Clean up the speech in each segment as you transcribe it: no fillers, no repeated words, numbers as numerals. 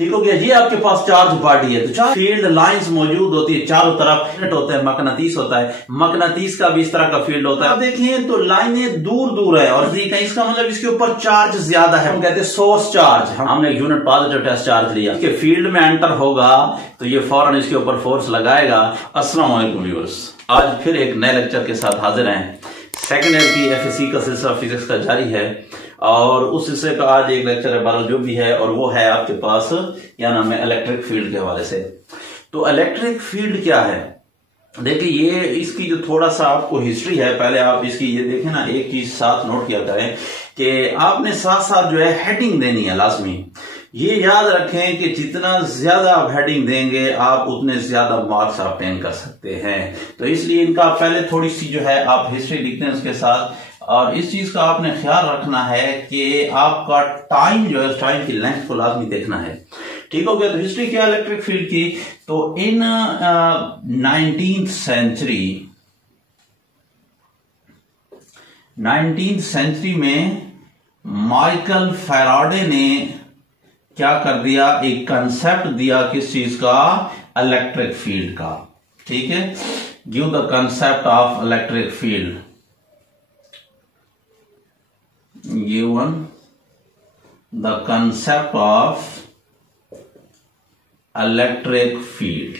ठीक हो गया। ये आपके पास चार्ज बॉडी है, तो चार्ज फील्ड लाइंस मौजूद होती है चारों तरफ, होते हैं, मकनातीस होता है, मकनातीस का भी इस तरह का फील्ड होता है। अब देखें तो लाइनें दूर दूर है और इसका मतलब इसके ऊपर चार्ज ज्यादा है, हम कहते हैं सोर्स चार्ज। हमने यूनिट पॉजिटिव टेस्ट चार्ज लिया, इसके फील्ड में एंटर होगा तो ये फौरन इसके ऊपर फोर्स लगाएगा। अस्सलाम वालेकुम व्यूअर्स, आज फिर एक नए लेक्चर के साथ हाजिर हैं। सेकेंड ईयर की एफएससी का सिलसिला फिजिक्स का जारी है और उस हिस्से का आज एक लेक्चर है बरल जो भी है, और वो है आपके पास क्या नाम है, इलेक्ट्रिक फील्ड के हवाले से। तो इलेक्ट्रिक फील्ड क्या है, देखिए ये इसकी जो थोड़ा सा आपको हिस्ट्री है, पहले आप इसकी ये देखें ना, एक चीज साथ नोट किया करें कि आपने साथ साथ जो है हेडिंग देनी है लाजमी। ये याद रखें कि जितना ज्यादा आप हेडिंग देंगे आप उतने ज्यादा मार्क्स ऑब्टेन कर सकते हैं। तो इसलिए इनका पहले थोड़ी सी जो है आप हिस्ट्री लिखते हैं उसके साथ, और इस चीज का आपने ख्याल रखना है कि आपका टाइम जो है टाइम की लेंथ को लाजमी देखना है। ठीक हो गया। तो हिस्ट्री क्या इलेक्ट्रिक फील्ड की, तो इन 19th सेंचुरी में माइकल फैराडे ने क्या कर दिया, एक कंसेप्ट दिया किस चीज का, इलेक्ट्रिक फील्ड का। ठीक है, give the concept of electric field, given the concept of electric field।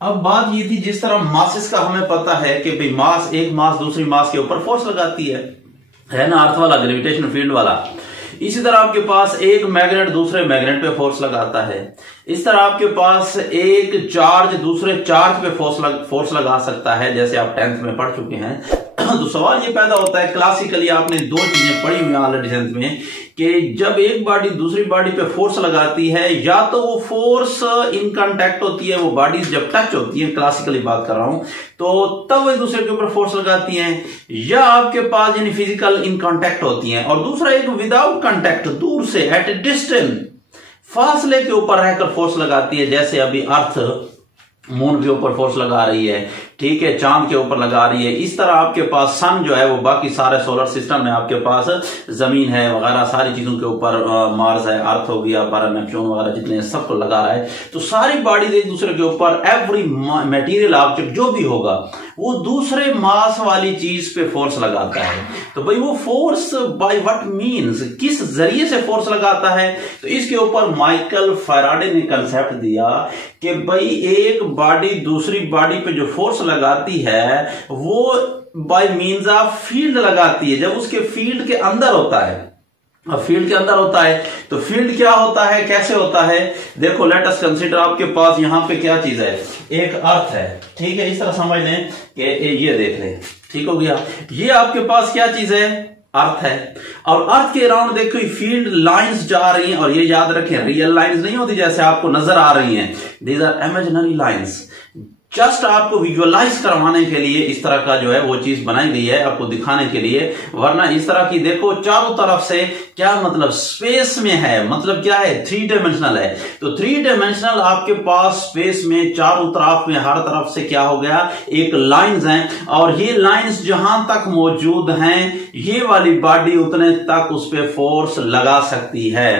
अब बात ये थी, जिस तरह मासेस का हमें पता है कि भाई मास, एक मास दूसरी मास के ऊपर फोर्स लगाती है ना, अर्थ वाला ग्रेविटेशन फील्ड वाला। इसी तरह आपके पास एक मैग्नेट दूसरे मैग्नेट पे फोर्स लगाता है। इस तरह आपके पास एक चार्ज दूसरे चार्ज पे फोर्स लगा सकता है, जैसे आप 10th में पढ़ चुके हैं। तो सवाल ये पैदा होता है, क्लासिकली आपने दो चीजें पढ़ी हुई ऑलरेडी 10th में, कि जब एक बॉडी दूसरी बॉडी पे फोर्स लगाती है, या तो वो फोर्स इन कांटेक्ट होती है, वो बॉडी जब टच होती है, क्लासिकली बात कर रहा हूं, तो तब वो एक दूसरे के ऊपर फोर्स लगाती हैं, या आपके पास यानी फिजिकल इन कांटेक्ट होती हैं, और दूसरा एक विदाउट कांटेक्ट, दूर से एट ए डिस्टेंस, फासले के ऊपर रहकर फोर्स लगाती है, जैसे अभी अर्थ मून के ऊपर फोर्स लगा रही है, ठीक है, चांद के ऊपर लगा रही है। इस तरह आपके पास सन जो है वो बाकी सारे सोलर सिस्टम में आपके पास जमीन है वगैरह सारी चीजों के ऊपर, मार्स है, अर्थ हो गया, बारह नेपच्यून वगैरह जितने सबको लगा रहा है। तो सारी बॉडीज एक दूसरे के ऊपर, एवरी मटेरियल ऑब्जेक्ट जो भी होगा वो दूसरे मास वाली चीज पे फोर्स लगाता है। तो भाई वो फोर्स बाय व्हाट मींस, किस जरिए से फोर्स लगाता है, तो इसके ऊपर माइकल फैराडे ने कंसेप्ट दिया कि भाई एक बॉडी दूसरी बॉडी पे जो फोर्स लगाती है वो बाय मींस ऑफ फील्ड लगाती है, जब उसके फील्ड के अंदर होता है। अब फील्ड के अंदर होता है तो फील्ड क्या होता है, कैसे होता है, देखो लेट अस कंसीडर, आपके पास यहां पे क्या चीज है, एक अर्थ है, ठीक है, इस तरह समझ लें कि ये देख लें, ठीक हो गया। ये आपके पास क्या चीज है, अर्थ है, और अर्थ के अराउंड देखो फील्ड लाइंस जा रही हैं, और ये याद रखें रियल लाइंस नहीं होती जैसे आपको नजर आ रही हैं, these are imaginary lines. Just आपको विजुअलाइज करवाने के लिए इस तरह का जो है वो चीज बनाई गई है, आपको दिखाने के लिए, वरना इस तरह की देखो चारों तरफ से क्या मतलब स्पेस में है, मतलब क्या है, 3 डायमेंशनल है। तो 3 डायमेंशनल आपके पास स्पेस में चारों तरफ में हर तरफ से क्या हो गया, एक लाइंस हैं, और ये लाइंस जहां तक मौजूद हैं ये वाली बॉडी उतने तक उस पर फोर्स लगा सकती है।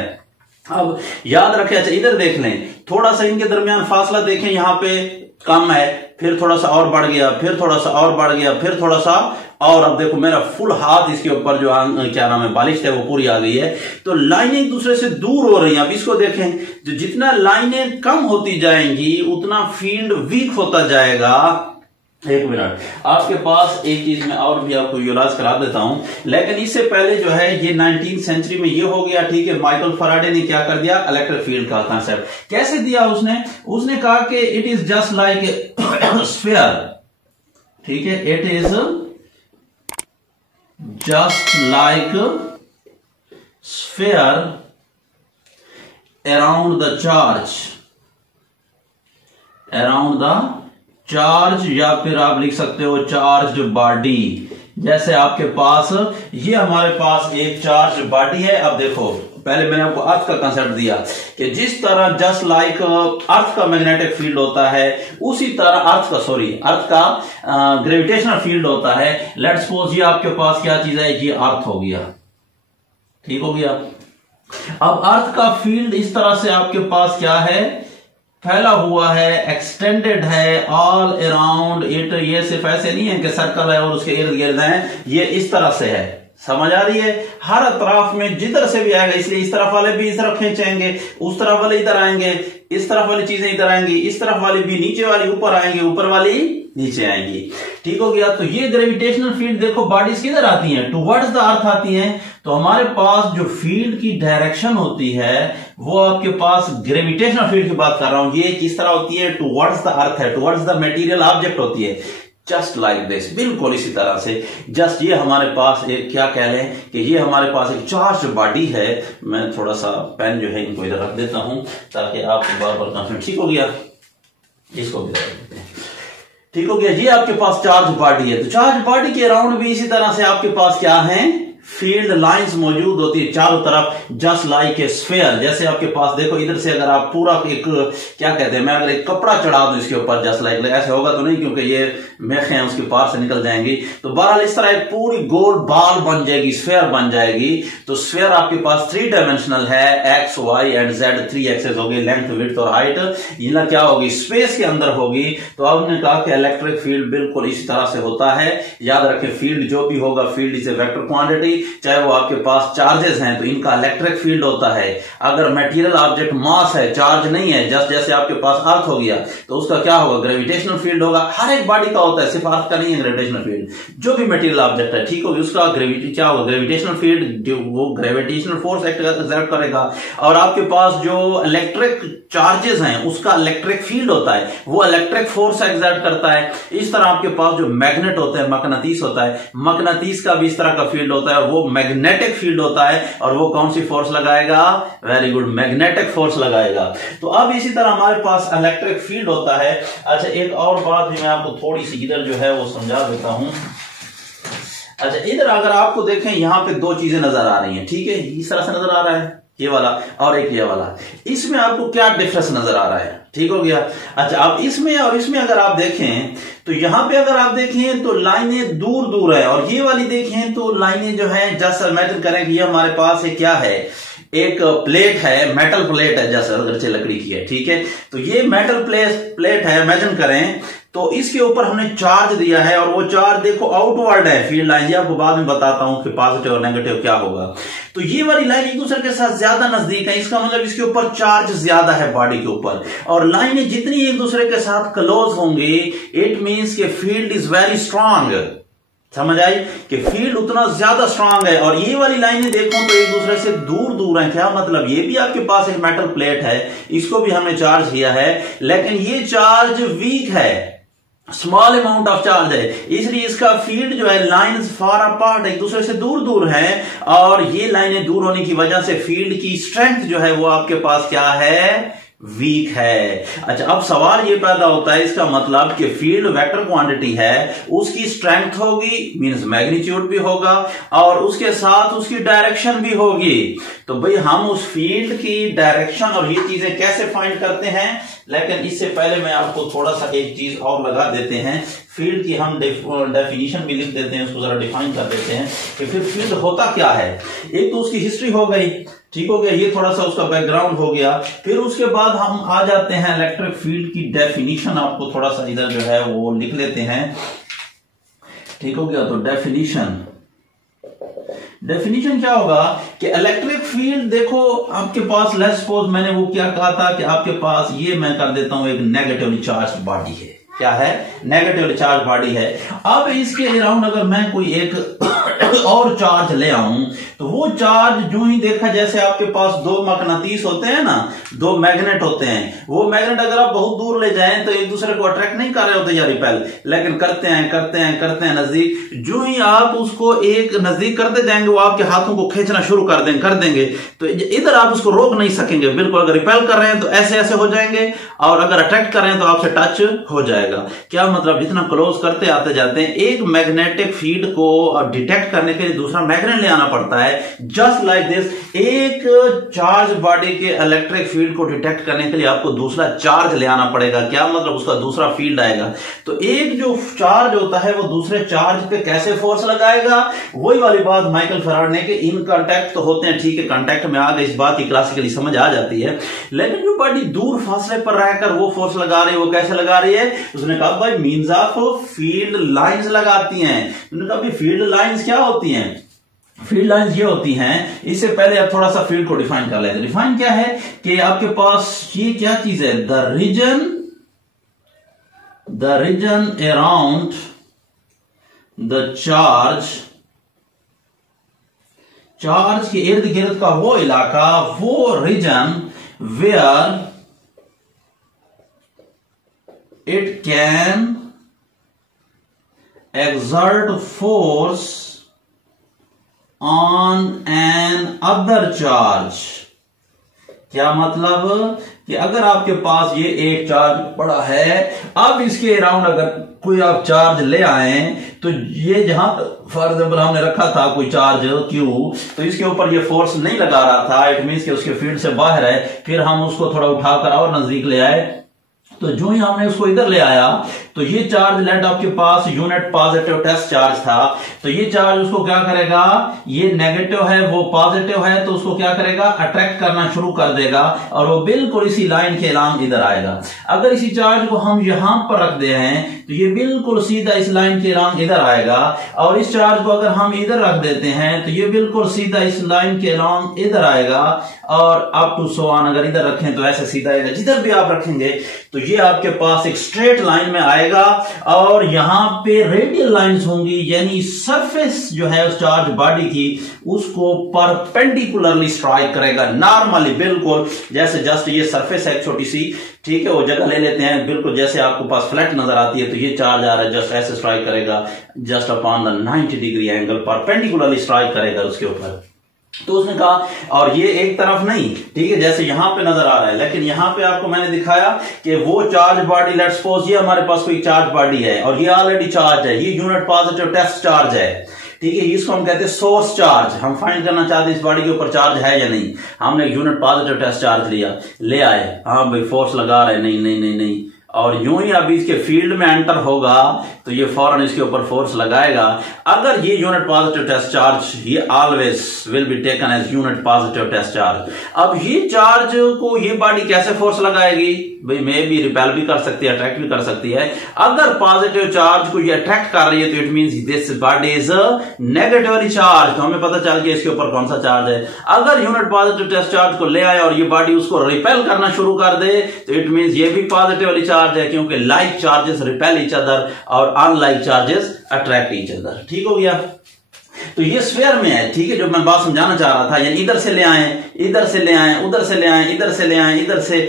अब याद रखें, अच्छा इधर देख लें, थोड़ा सा इनके दरमियान फासला देखें, यहां पे कम है, फिर थोड़ा सा और बढ़ गया, फिर थोड़ा सा और बढ़ गया, फिर थोड़ा सा और, अब देखो मेरा फुल हाथ इसके ऊपर जो क्या नाम है बालिश है वो पूरी आ गई है। तो लाइनें एक दूसरे से दूर हो रही हैं। अब इसको देखें, जो जितना लाइनें कम होती जाएंगी उतना फील्ड वीक होता जाएगा। एक मिनट, आपके पास एक चीज में और भी आपको विजुअलाइज करा देता हूं, लेकिन इससे पहले जो है ये 19th सेंचुरी में ये हो गया, ठीक है। माइकल फैराडे ने क्या कर दिया, इलेक्ट्रिक फील्ड का कांसेप्ट कैसे दिया उसने कहा कि it is just like sphere, ठीक है, it is just like sphere around the charge, या फिर आप लिख सकते हो चार्ज बॉडी। जैसे आपके पास ये हमारे पास एक चार्ज बॉडी है। अब देखो पहले मैंने आपको अर्थ का कंसेप्ट दिया कि जिस तरह जस्ट लाइक अर्थ का मैग्नेटिक फील्ड होता है उसी तरह अर्थ का ग्रेविटेशनल फील्ड होता है। लेट्स सपोज ये आपके पास क्या चीज है, ये अर्थ हो गया, ठीक हो गया। अब अर्थ का फील्ड इस तरह से आपके पास क्या है, फैला हुआ है, एक्सटेंडेड है ऑल अराउंड इट। ये सिर्फ ऐसे नहीं है कि सर्कल है और उसके इर्द गिर्द है, ये इस तरह से है, समझ आ रही है, हर अतराफ में जिधर से भी आएगा, इसलिए इस तरफ वाले भी इस तरफ खींचेंगे, उस तरफ वाले इधर आएंगे, इस तरफ वाली चीजें इधर आएंगी, इस तरफ वाली भी, नीचे वाली ऊपर आएंगे, ऊपर वाली नीचे आएंगी। ठीक हो गया। तो ये ग्रेविटेशनल फील्ड देखो बॉडीज किधर आती हैं, टुवर्ड्स द अर्थ आती हैं। तो हमारे पास जो फील्ड की डायरेक्शन होती है वो आपके पास ग्रेविटेशनल फील्ड की बात कर रहा हूं, ये किस तरह होती है, टुवर्ड्स द अर्थ है, टुवर्ड्स द मटेरियल ऑब्जेक्ट होती है, जस्ट लाइक दिस, बिल्कुल इसी तरह से। जस्ट ये हमारे पास एक क्या कह लें कि ये हमारे पास एक चार्ज बॉडी है। मैं थोड़ा सा पेन जो है इनको इधर रख देता हूं ताकि आपको बार बार कॉन्फिडेंस। ठीक हो गया, इसको भी रख देते हैं। ठीक हो गया जी, आपके पास चार्ज बॉडी है। तो चार्ज बॉडी के अराउंड भी इसी तरह से आपके पास क्या है, फील्ड लाइंस मौजूद होती है चारों तरफ, जस्ट लाइक ए स्फीयर। जैसे आपके पास देखो इधर से अगर आप पूरा एक क्या कहते हैं, मैं अगर एक कपड़ा चढ़ा दूं इसके ऊपर, जस्ट लाइक, ऐसे होगा तो नहीं क्योंकि ये मेखें उसके पार से निकल जाएंगी। तो बहरहाल इस तरह एक पूरी गोल बाल बन जाएगी, स्फीयर बन जाएगी। तो स्फीयर आपके पास 3 डायमेंशनल है, x y and z, 3 axes होगी, लेंथ विड्थ और हाइट। ये क्या होगी, स्पेस के अंदर होगी। तो आपने कहा कि इलेक्ट्रिक फील्ड बिल्कुल इसी तरह से होता है। याद रखें, फील्ड जो भी होगा, field is a vector quantity. चाहे वो आपके पास चार्जेस हैं तो इनका इलेक्ट्रिक फील्ड होता है। अगर मटेरियल ऑब्जेक्ट मास है, चार्ज नहीं है, जस्ट जैसे आपके पास अर्थ हो गया, तो उसका क्या होगा, ग्रेविटेशनल फील्ड होगा। हर एक बॉडी का होता है, सिर्फ अर्थ का नहीं है ग्रेविटेशनल फील्ड। जो भी मटेरियल ऑब्जेक्ट है, ठीक होगी, उसका ग्रेविटी क्या होगा, ग्रेविटेशनल फील्ड, वो ग्रेविटेशनल फोर्स एक्ट करेगा। और आपके पास जो इलेक्ट्रिक चार्जेस हैं उसका इलेक्ट्रिक फील्ड होता है, वो इलेक्ट्रिक फोर्स एक्सर्ट करता है। इस तरह आपके पास जो मैग्नेट होता है, मकनातीस होता है, मकनातीस का भी इस तरह का फील्ड होता है, वो मैग्नेटिक फील्ड होता है। और वो कौन सी फोर्स लगाएगा, वेरी गुड, मैग्नेटिक फोर्स लगाएगा। तो अब इसी तरह हमारे पास इलेक्ट्रिक फील्ड होता है। अच्छा, एक और बात भी मैं आपको थोड़ी सी इधर जो है वो समझा देता हूं। अच्छा, इधर अगर आपको देखें, यहां पे 2 चीजें नजर आ रही हैं, ठीक है, इस तरह से नजर आ रहा है ये वाला और एक ये वाला। इसमें आपको क्या डिफरेंस नजर आ रहा है, ठीक हो गया। अच्छा, अब इसमें और इसमें अगर आप देखें तो यहां पे अगर आप देखें तो लाइनें दूर दूर है, और ये वाली देखें तो लाइनें जो है, जैसा इमेजिन करें कि ये हमारे पास एक क्या है, एक प्लेट है, मेटल प्लेट है, जैसे अगर लकड़ी की है, ठीक है। तो ये मेटल प्लेट है, इमेजिन करें, तो इसके ऊपर हमने चार्ज दिया है, और वो चार्ज देखो आउटवर्ड है, फील्ड लाइन, ये आपको बाद में बताता हूं कि पॉजिटिव और नेगेटिव क्या होगा। तो ये वाली लाइन एक दूसरे के साथ ज्यादा नजदीक है, इसका मतलब इसके ऊपर चार्ज ज्यादा है बॉडी के ऊपर। और लाइनें जितनी एक दूसरे के साथ क्लोज होंगी, इट मींस के फील्ड इज वेरी स्ट्रांग। समझ आई कि फील्ड उतना ज्यादा स्ट्रांग है। और ये वाली लाइनें देखो तो एक दूसरे से दूर दूर हैं, क्या मतलब, ये भी आपके पास एक मेटल प्लेट है, इसको भी हमने चार्ज किया है, लेकिन ये चार्ज वीक है, स्मॉल अमाउंट ऑफ चार्ज है, इसलिए इसका फील्ड जो है, लाइंस फार अपार्ट, एक दूसरे से दूर दूर है। और ये लाइनें दूर होने की वजह से फील्ड की स्ट्रेंथ जो है वो आपके पास क्या है, वीक है। अच्छा, अब सवाल ये पैदा होता है, इसका मतलब कि फील्ड वेक्टर क्वांटिटी है, उसकी स्ट्रेंथ होगी, मींस मैग्नीट्यूड भी होगा, और उसके साथ उसकी डायरेक्शन भी होगी। तो भाई हम उस फील्ड की डायरेक्शन और ये चीजें कैसे फाइंड करते हैं, लेकिन इससे पहले मैं आपको थोड़ा सा एक चीज और लगा देते हैं। फील्ड की हम डेफिनेशन भी लिख देते हैं, उसको जरा डिफाइन कर देते हैं कि फिर फील्ड होता क्या है। एक तो उसकी हिस्ट्री हो गई, ठीक हो गया, ये थोड़ा सा उसका बैकग्राउंड हो गया। फिर उसके बाद हम आ जाते हैं इलेक्ट्रिक फील्ड की डेफिनेशन, आपको थोड़ा सा इधर जो है वो लिख लेते हैं, ठीक हो गया। तो डेफिनेशन क्या होगा कि इलेक्ट्रिक फील्ड, देखो आपके पास, लेट्स सपोज मैंने वो क्या कहा था कि आपके पास ये मैं कर देता हूं एक नेगेटिवली चार्ज बॉडी है, क्या है, नेगेटिवली चार्ज बॉडी है। अब इसके अराउंड अगर मैं कोई एक और चार्ज ले आऊं तो वो चार्ज जो ही देखा, जैसे आपके पास 2 मकनातीस होते हैं ना, 2 मैग्नेट होते हैं, वो मैग्नेट अगर आप बहुत दूर ले जाएं तो एक दूसरे को अट्रैक्ट नहीं कर रहे होते या रिपेल, लेकिन करते हैं नजदीक। जो ही आप उसको एक नजदीक करते जाएंगे, वो आपके हाथों को खींचना शुरू कर देंगे, तो इधर आप उसको रोक नहीं सकेंगे बिल्कुल। अगर रिपेल कर रहे हैं तो ऐसे ऐसे हो जाएंगे, और अगर अट्रैक्ट कर रहे हैं तो आपसे टच हो जाएगा। क्या मतलब, जितना क्लोज करते आते जाते हैं, एक मैग्नेटिक फील्ड को डिटेक्ट करने करने के लिए दूसरा मैग्नेट ले आना पड़ता है। जस्ट लाइक दिस, एक चार्ज बॉडी के इलेक्ट्रिक फील्ड को डिटेक्ट करने के लिए आपको दूसरा चार्ज ले आना पड़ेगा। क्या मतलब, उसका दूसरा फील्ड आएगा। तो एक जो चार्ज होता है वो दूसरे चार्ज पे कैसे फोर्स लगाएगा, वही वाली बात माइकल फैराडे ने कि इन कांटेक्ट तो होते हैं, ठीक है, कांटेक्ट में आ गए, इस बात की क्लासिकली समझ आ जाती है। लेकिन जो बॉडी दूर फासले पर रहकर वो फोर्स लगा रही है, वो कैसे लगा रही है? उसने कहा भाई मीन्स ऑफ फील्ड लाइंस लगाती हैं। उन्होंने कहा भाई फील्ड लाइंस क्या होती हैं? फील्ड लाइंस ये होती हैं, इससे पहले आप थोड़ा सा फील्ड को डिफाइन कर लेते हैं। डिफाइन क्या है कि आपके पास ये क्या चीज है, the region around the charge के इर्द गिर्द का वो इलाका, वो region where it can exert force on an other charge। क्या मतलब कि अगर आपके पास ये एक चार्ज पड़ा है, अब इसके अराउंड अगर कोई आप चार्ज ले आए तो ये जहां फॉर एग्जाम्पल हमने रखा था कोई चार्ज Q, तो इसके ऊपर ये फोर्स नहीं लगा रहा था, इट मीन्स कि उसके फील्ड से बाहर है। फिर हम उसको थोड़ा उठाकर और नजदीक ले आए, तो जो ही हमने उसको इधर ले आया तो ये चार्ज लेट आपके पास यूनिट पॉजिटिव टेस्ट चार्ज था, तो ये चार्ज उसको क्या करेगा, ये नेगेटिव है वो पॉजिटिव है, तो उसको क्या करेगा, अट्रैक्ट करना शुरू कर देगा और वो बिल्कुल इसी लाइन के अलोंग इधर आएगा। अगर इसी चार्ज को हम यहां पर रख दे हैं तो ये बिल्कुल सीधा इस लाइन के अलोंग इधर आएगा, और इस चार्ज को अगर हम इधर रख देते हैं तो ये बिल्कुल सीधा इस लाइन के अलोंग इधर आएगा, और अप टू सो ऑन अगर इधर रखें तो ऐसे सीधा आएगा। जिधर भी आप रखेंगे तो ये आपके पास एक स्ट्रेट लाइन में आएगा, और यहां पे रेडियल लाइंस होंगी, यानी सरफेस जो है उस चार्ज बॉडी की उसको परपेंडिकुलरली स्ट्राइक करेगा, नॉर्मली बिल्कुल जैसे जस्ट ये सरफेस है छोटी सी, ठीक है, वो जगह ले लेते हैं, बिल्कुल जैसे आपको पास फ्लैट नजर आती है, तो ये चार्ज आ रहा है जस्ट ऐसे स्ट्राइक करेगा, just upon the 90 degree angle perpendicularly strike करेगा उसके ऊपर। तो उसने कहा, और ये एक तरफ नहीं, ठीक है, जैसे यहां पे नजर आ रहा है, लेकिन यहां पे आपको मैंने दिखाया कि वो चार्ज बॉडी, लेट्स सपोज ये हमारे पास कोई चार्ज बॉडी है और ये ऑलरेडी चार्ज है, ये यूनिट पॉजिटिव टेस्ट चार्ज है, ठीक है, इसको हम कहते हैं सोर्स चार्ज। हम फाइंड करना चाहते हैं इस बॉडी के ऊपर चार्ज है या नहीं। हमने यूनिट पॉजिटिव टेस्ट चार्ज लिया, ले आए, हाँ भाई फोर्स लगा रहे, नहीं नहीं नहीं नहीं, और यूं ही अभी इसके फील्ड में एंटर होगा तो ये फौरन इसके ऊपर फोर्स लगाएगा। अगर ये यूनिट पॉजिटिव टेस्ट चार्ज, ये always will be taken as unit positive test charge. अब ये चार्ज को ये बॉडी कैसे फोर्स लगाएगी, भाई मे भी रिपेल भी कर सकती है, अट्रैक्ट भी कर सकती है। अगर पॉजिटिव चार्ज को ये अट्रैक्ट कर रही है तो it means this body is negatively charge, तो हमें पता चल गया इसके ऊपर कौन सा चार्ज है। अगर यूनिट पॉजिटिव टेस्ट चार्ज को ले आए और ये बॉडी उसको रिपेल करना शुरू कर दे तो इट मींस ये भी पॉजिटिवली चार्ज है, क्योंकि like charges repel each other और unlike charges attract each other. ठीक हो गया, तो ये स्फीयर में है, ठीक है, जो मैं बात समझाना चाह रहा था, यानी इधर से ले आए, इधर से ले आए, उधर से ले आए, इधर से ले आए, इधर से,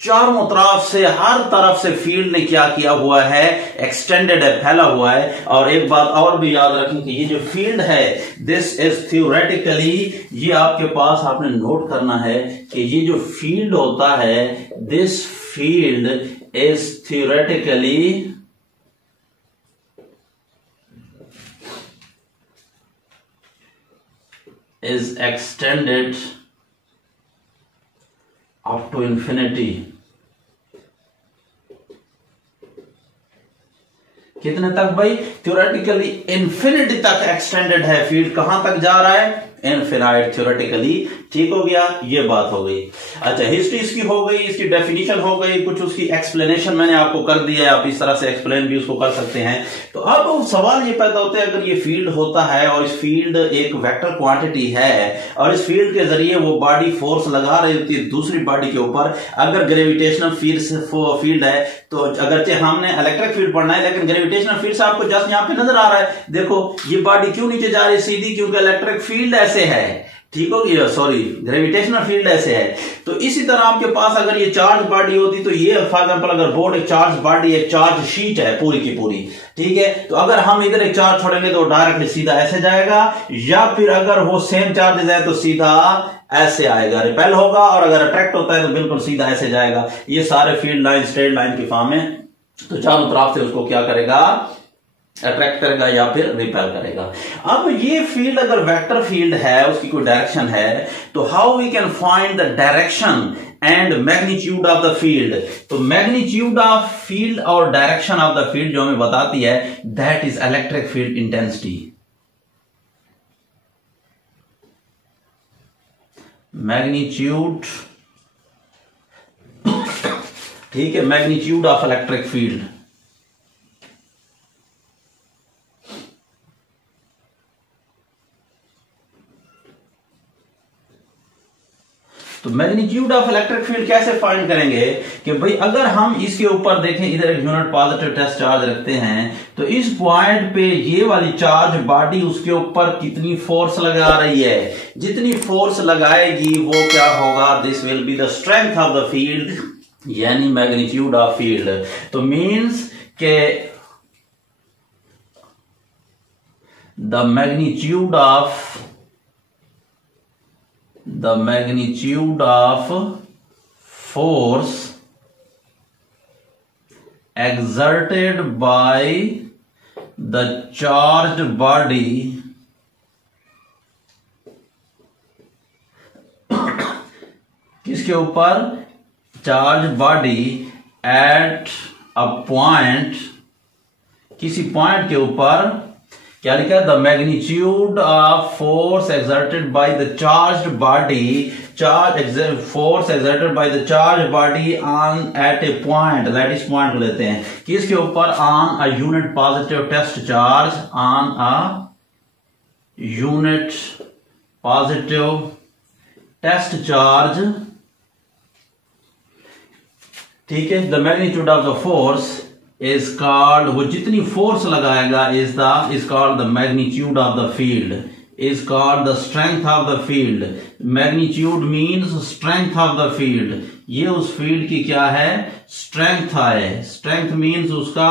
चारों तरफ से, हर तरफ से फील्ड ने क्या किया हुआ है, एक्सटेंडेड है, फैला हुआ है। और एक बात और भी याद रखें कि ये जो फील्ड है, दिस इज थ्योरेटिकली, ये आपके पास आपने नोट करना है कि ये जो फील्ड होता है, this field is theoretically is extended up to infinity। कितने तक भाई, थ्योरेटिकली इंफिनिटी तक एक्सटेंडेड है फील्ड। कहां तक जा रहा है, इनफिनाइट थ्योरेटिकली। ठीक हो गया, ये बात हो गई। अच्छा, हिस्ट्री इसकी हो गई, इसकी डेफिनेशन हो गई, कुछ उसकी एक्सप्लेनेशन मैंने आपको कर दिया है, आप इस तरह से एक्सप्लेन भी उसको कर सकते हैं। तो अब सवाल ये पैदा होता है, अगर ये फील्ड होता है और इस फील्ड एक वेक्टर क्वांटिटी है और इस फील्ड के जरिए वो बॉडी फोर्स लगा रही होती है दूसरी बॉडी के ऊपर, अगर ग्रेविटेशनल फील्ड है तो अगरचे हमने इलेक्ट्रिक फील्ड पढ़ना है, लेकिन ग्रेविटेशनल फील्ड से आपको जस्ट यहां पे नजर आ रहा है, देखो ये बॉडी क्यों नीचे जा रही है सीधी, क्योंकि इलेक्ट्रिक फील्ड ऐसे है। ठीक हो गया, सॉरी, ग्रेविटेशनल फील्ड ऐसे है। तो इसी तरह आपके पास अगर ये चार्ज बॉडी होती तो ये फॉर एग्जांपल अगर बोर्ड एक चार्ज बॉडी, एक चार्ज शीट है पूरी की पूरी, ठीक है, तो अगर हम इधर एक चार्ज छोड़ेंगे तो डायरेक्टली सीधा ऐसे जाएगा, या फिर अगर वो सेम चार्जेस है तो सीधा ऐसे आएगा, रिपेल होगा, और अगर अट्रैक्ट होता है तो बिल्कुल सीधा ऐसे जाएगा। ये सारे फील्ड लाइन स्ट्रेट लाइन की फॉर्म है, तो चारों तरफ से उसको क्या करेगा, अट्रैक्ट करेगा या फिर रिपेल करेगा। अब ये फील्ड अगर वेक्टर फील्ड है, उसकी कोई डायरेक्शन है, तो how we can find the direction and magnitude of the field. तो मैग्नीट्यूड ऑफ फील्ड और डायरेक्शन ऑफ द फील्ड जो हमें बताती है, that is electric field intensity. Magnitude, ठीक है, मैग्नीट्यूड ऑफ इलेक्ट्रिक फील्ड। तो मैग्नीट्यूड ऑफ इलेक्ट्रिक फील्ड कैसे फाइंड करेंगे कि भाई अगर हम इसके ऊपर देखें, इधर एक यूनिट पॉजिटिव टेस्ट चार्ज रखते हैं, तो इस पॉइंट पे ये वाली चार्ज बॉडी उसके ऊपर कितनी फोर्स लगा रही है, जितनी फोर्स लगाएगी वो क्या होगा, this will be the strength of the field, यानी मैग्नीट्यूड ऑफ फील्ड। तो मीन्स के the magnitude of force exerted by the charged body किसके ऊपर, charge body at a point, किसी पॉइंट के ऊपर, क्या लिखा है, the magnitude of force exerted by the charged body, force exerted by the charge body on at a point, lattice point लेते हैं, किसके ऊपर, on a unit positive test charge, on a unit positive test charge, ठीक है। The magnitude of the force is called, वो जितनी force लगाएगा, is called the magnitude of the field, is called the strength of the field. Magnitude means strength of the field, ये उस field की क्या है, स्ट्रेंथ है। स्ट्रेंथ मीन्स उसका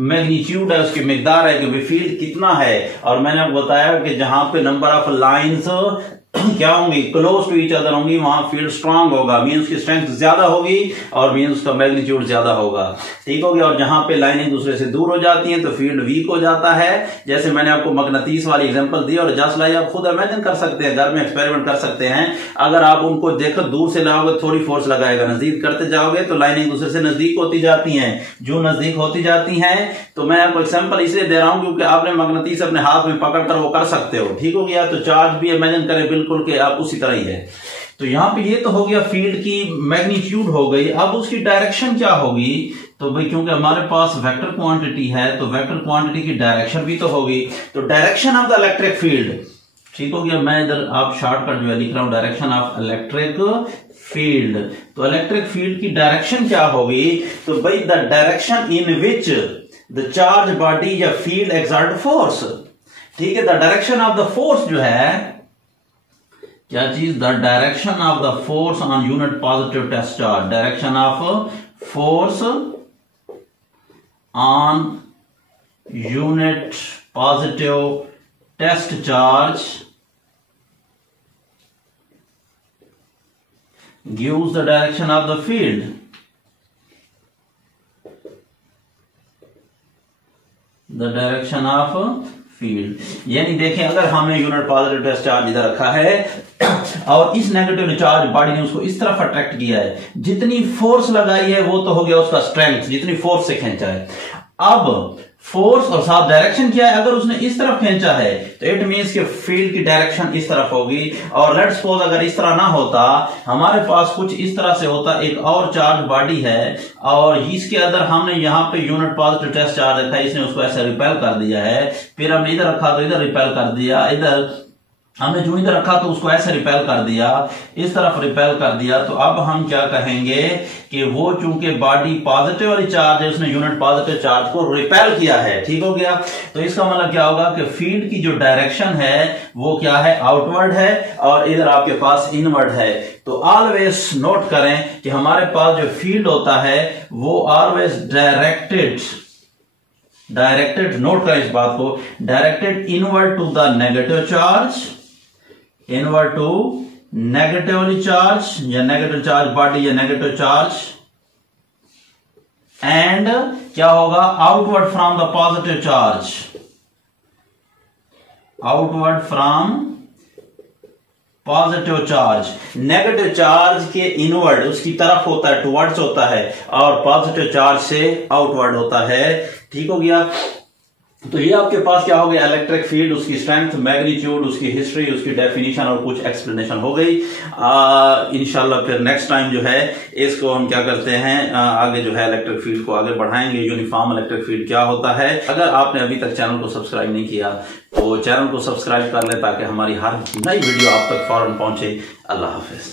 मैग्नीट्यूड है, उसकी मिकदार है कि फील्ड कितना है। और मैंने आपको बताया कि जहां पे नंबर ऑफ लाइंस क्या होंगी, क्लोज टू ईच अदर होंगी, वहां फील्ड स्ट्रांग होगा, मीन्स की स्ट्रेंथ ज्यादा होगी और मीन्स उसका मैग्नीट्यूड ज्यादा होगा, ठीक हो गया। और जहां पे लाइनें दूसरे से दूर हो जाती हैं तो फील्ड वीक हो जाता है। जैसे मैंने आपको मगनातीस वाली एग्जांपल दी और जस्ट लाइक आप खुद इमेजिन कर सकते हैं, घर में एक्सपेरिमेंट कर सकते हैं। अगर आप उनको देखो दूर से लाओगे थोड़ी फोर्स लगाएगा, नजदीक करते जाओगे तो लाइनें दूसरे से नजदीक होती जाती हैं। जो नजदीक होती जाती हैं, तो मैं आपको एग्जांपल इसलिए दे रहा हूं क्योंकि आपने मगनातीस अपने हाथ में पकड़कर वो कर सकते हो, ठीक हो गया। तो चार्ज भी इमेजिन करें बिल्कुल कि आप उसी तरह ही है। तो यहां पे ये तो हो गया फील्ड की मैग्नीट्यूड हो गई। अब उसकी डायरेक्शन क्या होगी, तो भाई क्योंकि हमारे पास वेक्टर क्वांटिटी है तो वेक्टर क्वांटिटी की डायरेक्शन भी तो होगी। तो direction of the electric field, ठीक हो गया। मैं इधर आप शॉर्टकट जो है लिख रहा हूं, डायरेक्शन ऑफ इलेक्ट्रिक फील्ड। तो इलेक्ट्रिक फील्ड की डायरेक्शन क्या होगी, तो भाई the direction in which the charge body या फील्ड एक्सर्ट फोर्स, ठीक है। The direction of the force जो है क्या चीज, the direction of the force on unit positive test charge, direction of force on unit positive test charge gives the direction of the field. The direction of field, यानी देखें अगर हमने unit positive test charge इधर रखा है और इस negative charge body ने उसको इस तरफ अट्रैक्ट किया है, जितनी फोर्स लगाई है वो तो हो गया उसका स्ट्रेंथ, जितनी फोर्स से खींचा है। अब फोर्स और साथ डायरेक्शन क्या है, अगर उसने इस तरफ खींचा है तो इट मींस कि फील्ड की डायरेक्शन इस तरफ होगी। और लेट्स सपोज अगर इस तरह ना होता, हमारे पास कुछ इस तरह से होता, एक और चार्ज बॉडी है और इसके अंदर हमने यहाँ पे यूनिट पॉजिटिव टेस्ट चार्ज रखा है, इसने उसको ऐसे रिपेल कर दिया है, फिर हमने इधर रखा तो इधर रिपेल कर दिया, इधर हमने जो इधर रखा तो उसको ऐसे रिपेल कर दिया, इस तरफ रिपेल कर दिया। तो अब हम क्या कहेंगे कि वो चूंकि बॉडी पॉजिटिव वाली चार्ज है, उसने यूनिट पॉजिटिव चार्ज को रिपेल किया है, ठीक हो गया। तो इसका मतलब क्या होगा कि फील्ड की जो डायरेक्शन है वो क्या है, आउटवर्ड है और इधर आपके पास इनवर्ड है। तो ऑलवेज नोट करें कि हमारे पास जो फील्ड होता है वो ऑलवेज डायरेक्टेड, नोट करें इस बात को, directed inward to the negative charge, inward to negatively charge या नेगेटिव चार्ज बॉडी या नेगेटिव चार्ज एंड क्या होगा, outward from the positive charge, outward from positive charge. Negative charge के इनवर्ड उसकी तरफ होता है, टुवर्ड्स होता है, और पॉजिटिव चार्ज से आउटवर्ड होता है। ठीक हो गया। तो ये आपके पास क्या हो गया, इलेक्ट्रिक फील्ड, उसकी स्ट्रेंथ, मैग्नीट्यूड, उसकी हिस्ट्री, उसकी डेफिनेशन और कुछ एक्सप्लेनेशन हो गई। इंशाल्लाह फिर नेक्स्ट टाइम जो है इसको हम क्या करते हैं, आगे जो है इलेक्ट्रिक फील्ड को आगे बढ़ाएंगे। यूनिफॉर्म इलेक्ट्रिक फील्ड क्या होता है। अगर आपने अभी तक चैनल को सब्सक्राइब नहीं किया तो चैनल को सब्सक्राइब कर ले ताकि हमारी हर नई वीडियो आप तक फौरन पहुंचे। अल्लाह हाफिज।